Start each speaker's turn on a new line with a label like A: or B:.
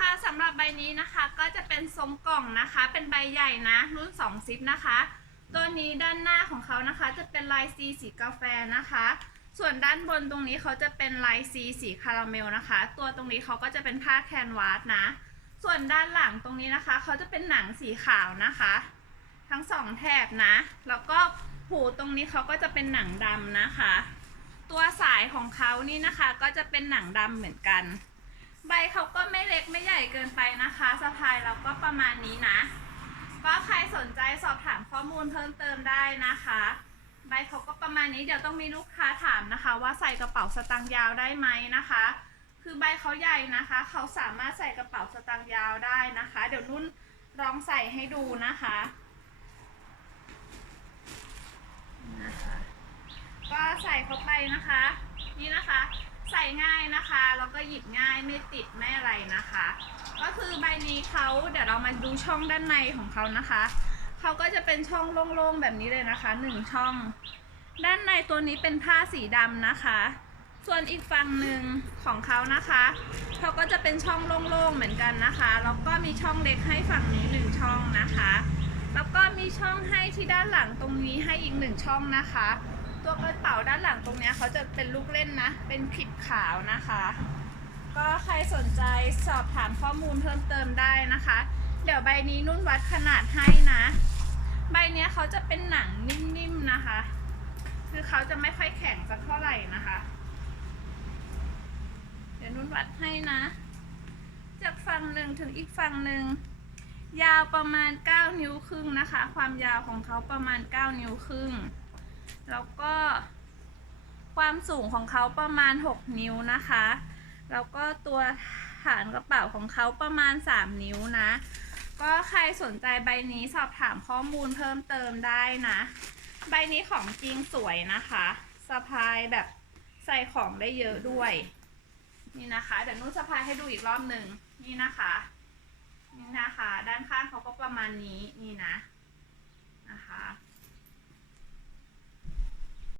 A: ค่ะสำหรับใบนี้นะคะก็จะเป็นทรงกล่องนะคะ เป็นใบใหญ่นะรุ่น2ซิปนะคะ ตัวนี้ด้านหน้าของเขานะคะ จะเป็นลายซีสีกาแฟนะคะ ส่วนด้านบนตรงนี้เขาจะเป็นลายซีสีคาราเมลนะคะ ตัวตรงนี้เขาก็จะเป็นผ้าแคนวาสนะ ส่วนด้านหลังตรงนี้นะคะ เขาจะเป็นหนังสีขาวนะคะ ทั้งสองแถบนะ แล้วก็หูตรงนี้เขาก็จะเป็นหนังดำนะคะ ตัวสายของเขานี่นะคะก็จะเป็นหนังดำเหมือนกัน ใบเขาก็ไม่เล็กไม่ใหญ่เกินไปนะคะสะพายเราก็ประมาณนี้นะ ก็ใครสนใจสอบถามข้อมูลเพิ่มเติมได้นะคะ ใบเขาก็ประมาณนี้เดี๋ยวต้องมีลูกค้าถามนะคะ ว่าใส่กระเป๋าสตางค์ยาวได้ไหมนะคะ คือใบเขาใหญ่นะคะ เขาสามารถใส่กระเป๋าสตางค์ยาวได้นะคะ เดี๋ยวนุ่นลองใส่ให้ดูนะคะนะคะ ก็ใส่เข้าไปนะคะ นี่นะคะ ใส่ง่ายนะคะแล้วก็หยิบง่ายไม่ติดไม่อะไรนะคะ ก็คือใบนี้เขาเดี๋ยวเรามาดูช่องด้านในของเขานะคะเขาก็จะเป็นช่องโล่งๆแบบนี้เลยนะคะหนึ่งช่อง ด้านในตัวนี้เป็นผ้าสีดำนะคะ ส่วนอีกฝั่งหนึ่งของเขานะคะเขาก็จะเป็นช่องโล่งๆเหมือนกันนะคะแล้วก็มีช่องเล็กให้ฝั่งนี้หนึ่งช่องนะคะ แล้วก็มีช่องให้ที่ด้านหลังตรงนี้ให้อีกหนึ่งช่องนะคะ ตัวกระเป๋าด้านหลังตรงเนี้ยเขาจะเป็นลูกเล่นนะ เป็นผิดขาวนะคะ ก็ใครสนใจสอบถามข้อมูลเพิ่มเติมได้นะคะ เดี๋ยวใบนี้นุ่นวัดขนาดให้นะ ใบเนี้ยเขาจะเป็นหนังนิ่มๆนะคะ คือเขาจะไม่ค่อยแข็งสักเท่าไหร่นะคะ เดี๋ยวนุ่นวัดให้นะ จากฝั่งหนึ่งถึงอีกฝั่งหนึ่งยาวประมาณ 9 นิ้วครึ่งนะคะ ความยาวของเขาประมาณ 9 นิ้วครึ่ง แล้วก็ความสูงของเขาประมาณ 6 นิ้วนะคะ แล้วก็ตัวฐานกระเป๋าของเขาประมาณ 3 นิ้วนะ ก็ใครสนใจใบนี้สอบถามข้อมูลเพิ่มเติมได้นะ ใบนี้ของจริงสวยนะคะสะพายแบบใส่ของได้เยอะด้วย นี่นะคะเดี๋ยวนุ่นสะพายให้ดูอีกรอบหนึ่งนี่นะคะ นี่นะคะ ด้านข้างเขาก็ประมาณนี้นี่นะ